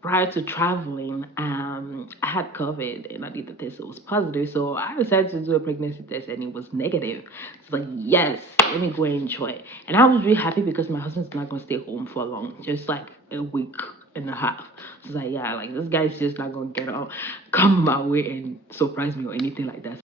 prior to traveling, I had COVID and I did the test. It was positive, so I decided to do a pregnancy test, and it was negative. It's like, yes, let me go and enjoy it. And I was really happy because my husband's not gonna stay home for long, just like a week and a half. So it's like, yeah, like this guy's just not gonna get out, come my way and surprise me or anything like that.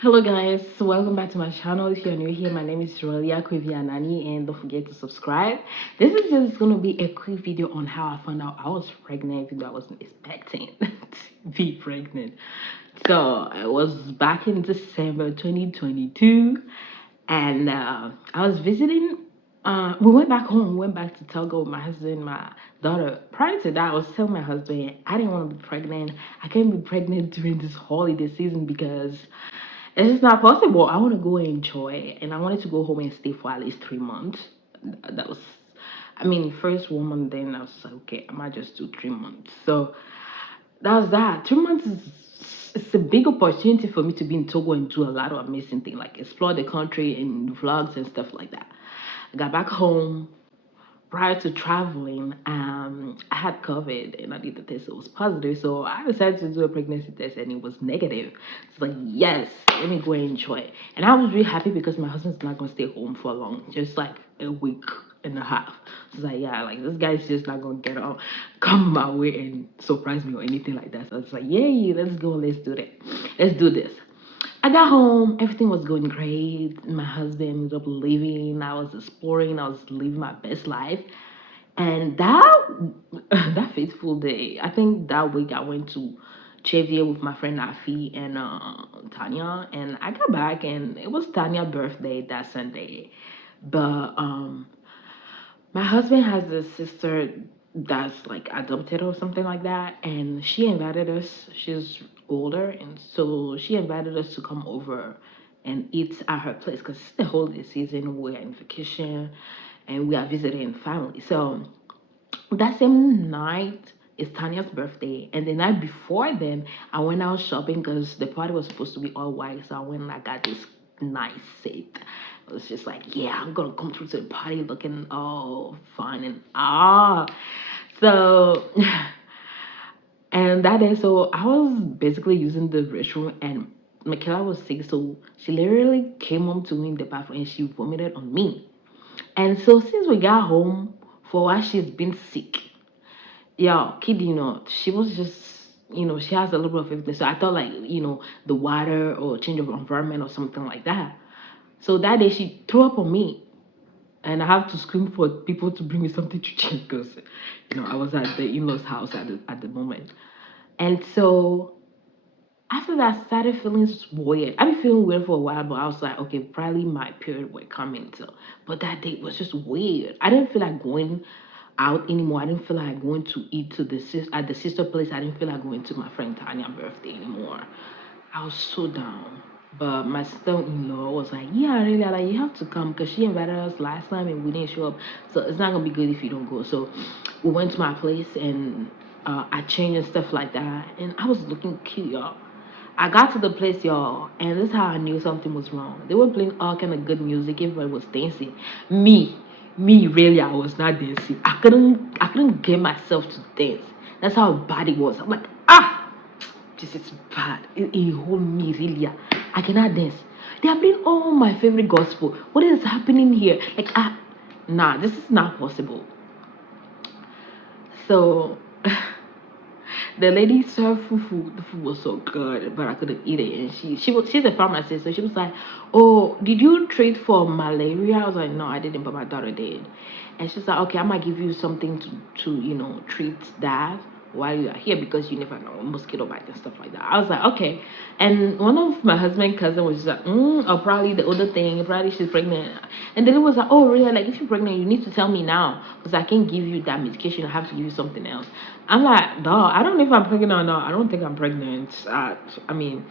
Hello guys, so welcome back to my channel. If you're new here, my name is Rolia Kwivianani, and don't forget to subscribe. This is just gonna be a quick video on how I found out I was pregnant, even though I wasn't expecting to be pregnant. So it was back in December 2022, and I was visiting. We went back home, went back to Togo with my husband, my daughter. Prior to that, I was telling my husband I didn't want to be pregnant. I can't be pregnant during this holiday season because it's just not possible. I want to go and enjoy it, and I wanted to go home and stay for at least 3 months. That was, I mean, first 1 month. Then I was like, okay, I might just do 3 months. So that was that. 3 months is it's a big opportunity for me to be in Togo and do a lot of amazing things, like explore the country and vlogs and stuff like that. I got back home prior to traveling. I had COVID and I did the test. It was positive, so I decided to do a pregnancy test, and it was negative. It's like, yes, let me go and enjoy it. And I was really happy because my husband's not gonna stay home for long, just like a week and a half. So it's like, yeah, like this guy's just not gonna get out, come my way and surprise me or anything like that. So it's like, yay, let's go, let's do that, let's do this. I got home, everything was going great. My husband ended up leaving. I was exploring, I was living my best life. And that that fateful day, I think that week I went to Chevier with my friend Afi and Tanya, and I got back and it was Tanya's birthday that Sunday. But my husband has a sister that's like adopted or something like that, and she invited us. She's older, and so she invited us to come over and eat at her place because it's the holiday season. We're in vacation and we are visiting family. So that same night is Tanya's birthday, and the night before then, I went out shopping because the party was supposed to be all white. So I went and I got this nice set. It was just like, yeah, I'm gonna come through to the party looking all fun and So, and that day, so I was basically using the restroom, and Michaela was sick, so she literally came home to me in the bathroom and she vomited on me. And so since we got home, for a while she's been sick. Yeah, kid, she was just, she has a little bit of everything. So I thought like, the water or change of environment or something like that. So that day she threw up on me, and I have to scream for people to bring me something to drink because, I was at the in-laws' house at the moment. And so after that, I started feeling weird. I've been feeling weird for a while, but I was like, okay, probably my period were coming. So, but that day was just weird. I didn't feel like going out anymore. I didn't feel like going to eat to at the sister place. I didn't feel like going to my friend Tanya's birthday anymore. I was so down. But my sister-in-law was like, yeah, really, like you have to come because she invited us last time and we didn't show up. So it's not gonna be good if you don't go. So we went to my place and I changed and stuff like that. And I was looking cute, y'all. I got to the place, y'all, and this is how I knew something was wrong. They were playing all kind of good music. Everybody was dancing. Me, really, I was not dancing. I couldn't get myself to dance. That's how bad it was. I'm like, this is bad. It hold me really. I cannot dance. They are playing all my favorite gospel. What is happening here? Like, nah, this is not possible. So the lady served fufu. The food was so good, but I couldn't eat it. And she's a pharmacist, so she was like, "Oh, did you treat for malaria?" I was like, "No, I didn't, but my daughter did." And she's like, "Okay, I might give you something to treat that while you are here because you never know mosquito bite and stuff like that." I was like, "Okay." And one of my husband's cousin was just like, or probably the other thing, probably she's pregnant. And then it was like, "Oh, really? Like, if you're pregnant, you need to tell me now because I can't give you that medication. I have to give you something else." I'm like, dog, I don't know if I'm pregnant or not. I don't think I'm pregnant. I mean,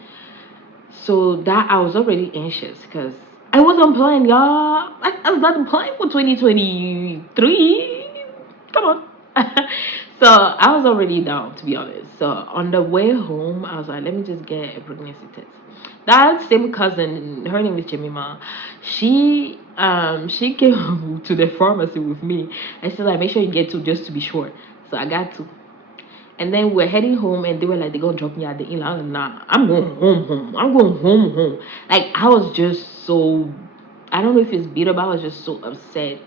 so that I was already anxious because I wasn't playing, y'all. I was not playing for 2023. Come on. So I was already down, to be honest. So on the way home, I was like, let me just get a pregnancy test. That same cousin, her name is Jemima, she came to the pharmacy with me and she's like, make sure you get two just to be sure. So I got two. And then we're heading home, and they were like, they're gonna drop me at the inn. I was like, nah, I'm going home. I'm going home. Like, I was just so, I don't know if it's bitter, but I was just so upset.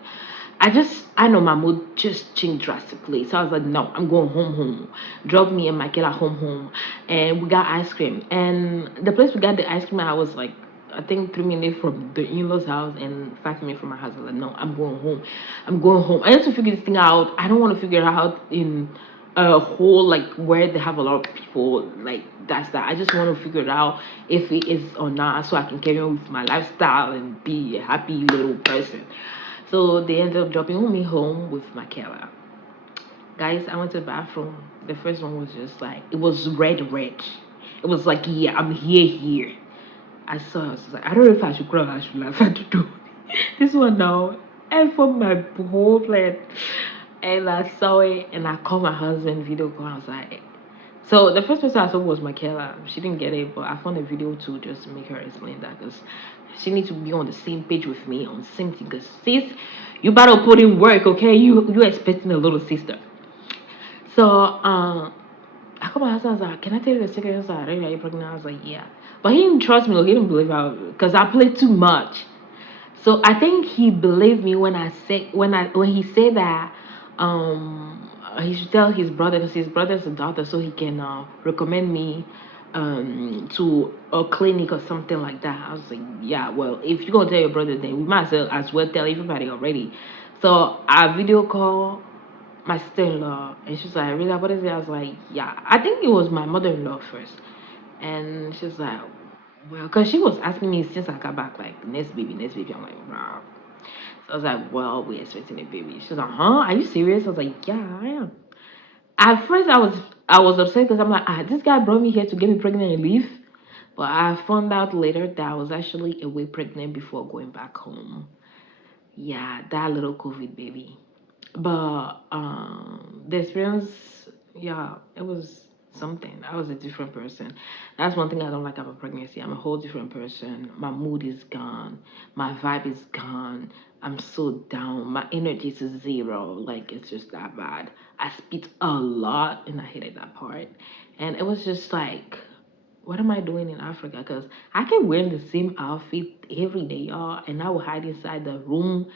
I know my mood just changed drastically. So I was like, no, I'm going home. Drop me and Michaela home. And we got ice cream. And the place we got the ice cream, I was like, I think 3 minutes from the in-laws house and 5 minutes from my house. I was like, no, I'm going home. I'm going home. I need to figure this thing out. I don't want to figure it out in a whole like where they have a lot of people. Like that's that. I just want to figure it out if it is or not, so I can carry on with my lifestyle and be a happy little person. So they ended up dropping me home with Michaela. Guys, I went to the bathroom. The first one was just like it was red. It was like, yeah, I'm here. I saw it, I was like, I don't know if I should cry or I should laugh. I don't know. This one now. And from my whole plan. And I saw it and I called my husband video call. I was like, so the first person I saw was Michaela. She didn't get it, but I found a video to just make her explain that because she needs to be on the same page with me on the same thing. Because sis, you better put in work, okay? You expecting a little sister. So I called my husband. I was like, can I tell you the secret? He was like, are you pregnant? I was like, yeah. But he didn't trust me. Or he didn't believe I because I played too much. So I think he believed me when I said when he said that he should tell his brother because his brother's a doctor, so he can recommend me to a clinic or something like that. I was like, yeah, well, if you're gonna tell your brother, then we might as well tell everybody already. So I video call my sister-in-law, and she's like, really, what is it? I was like, yeah, I think it was my mother-in-law first, and she's like, well, because she was asking me since I got back, like, next baby. I'm like, wow. So I was like, well, we're expecting a baby. She's like, huh? Are you serious? I was like, yeah, I am. At first, I was upset because I'm like, this guy brought me here to get me pregnant and leave. But I found out later that I was actually away pregnant before going back home. Yeah, that little COVID baby. But the experience, yeah, it was something. I was a different person. That's one thing I don't like about pregnancy. I'm a whole different person. My mood is gone. My vibe is gone. I'm so down. My energy is zero. Like it's just that bad. I spit a lot and I hated that part. And it was just like, what am I doing in Africa? Because I can wear the same outfit every day, y'all, and I will hide inside the room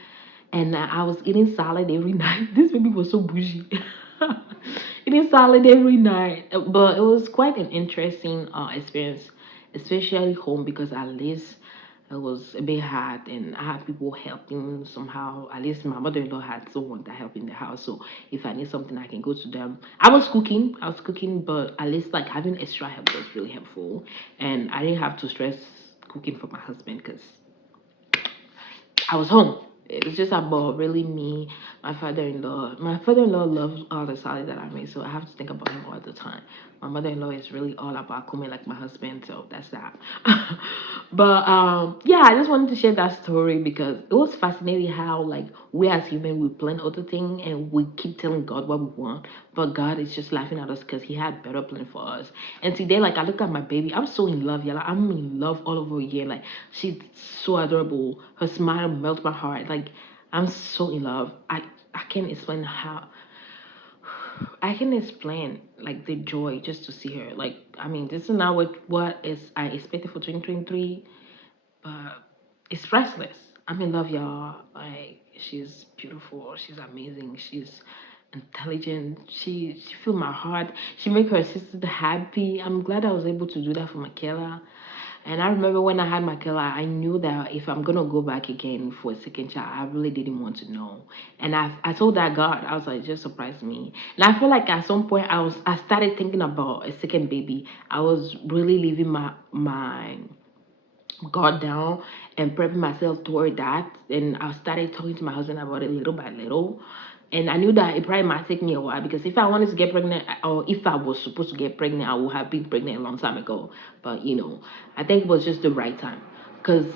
and I was eating salad every night. This baby was so bougie. Eating salad every night. But it was quite an interesting experience, especially home because at least it was a bit hard and I had people helping somehow. At least my mother-in-law had someone that helped in the house. So if I need something, I can go to them. I was cooking, but at least like having extra help was really helpful. And I didn't have to stress cooking for my husband because I was home. It was just about really me, my father-in-law. My father-in-law loves all the salad that I make, so I have to think about him all the time. My mother-in-law is really all about cooking like my husband, so that's that. But yeah, I just wanted to share that story because it was fascinating how like we as human we plan other things and we keep telling God what we want, but God is just laughing at us because He had better plan for us. And today, like I look at my baby, I'm so in love, yeah. Like, I'm in love all over again. Like she's so adorable. Her smile melts my heart. Like I'm so in love. I can't explain how. I can explain like the joy just to see her. Like I mean, this is not what is I expected for 2023, but it's priceless. I'm in love, y'all. Like she's beautiful. She's amazing. She's intelligent. She feel my heart. She make her sister happy. I'm glad I was able to do that for Michaela. And I remember when I had Michaela, I knew that if I'm gonna go back again for a second child, I really didn't want to know. And I told that God, I was like, just surprise me. And I feel like at some point I started thinking about a second baby. I was really leaving my got down and prepping myself toward that. And I started talking to my husband about it little by little. And I knew that it probably might take me a while because if I wanted to get pregnant or if I was supposed to get pregnant, I would have been pregnant a long time ago. But I think it was just the right time. Because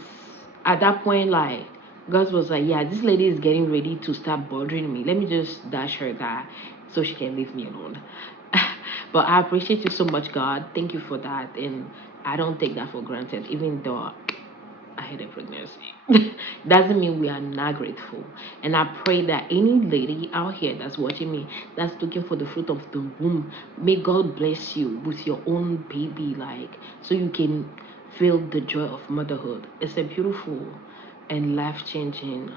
at that point, like, God was like, yeah, this lady is getting ready to start bothering me. Let me just dash her that so she can leave me alone. But I appreciate you so much, God. Thank you for that. And I don't take that for granted, even though I had a pregnancy. Doesn't mean we are not grateful. And I pray that any lady out here that's watching me, that's looking for the fruit of the womb, may God bless you with your own baby, like, so you can feel the joy of motherhood. It's a beautiful and life-changing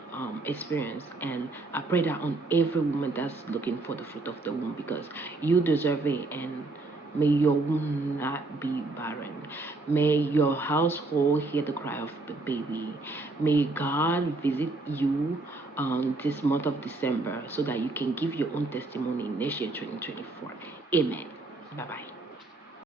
experience, and I pray that on every woman that's looking for the fruit of the womb, because you deserve it. And may your womb not be barren. May your household hear the cry of the baby. May God visit you this month of December so that you can give your own testimony next year, 2024. Amen. Bye bye.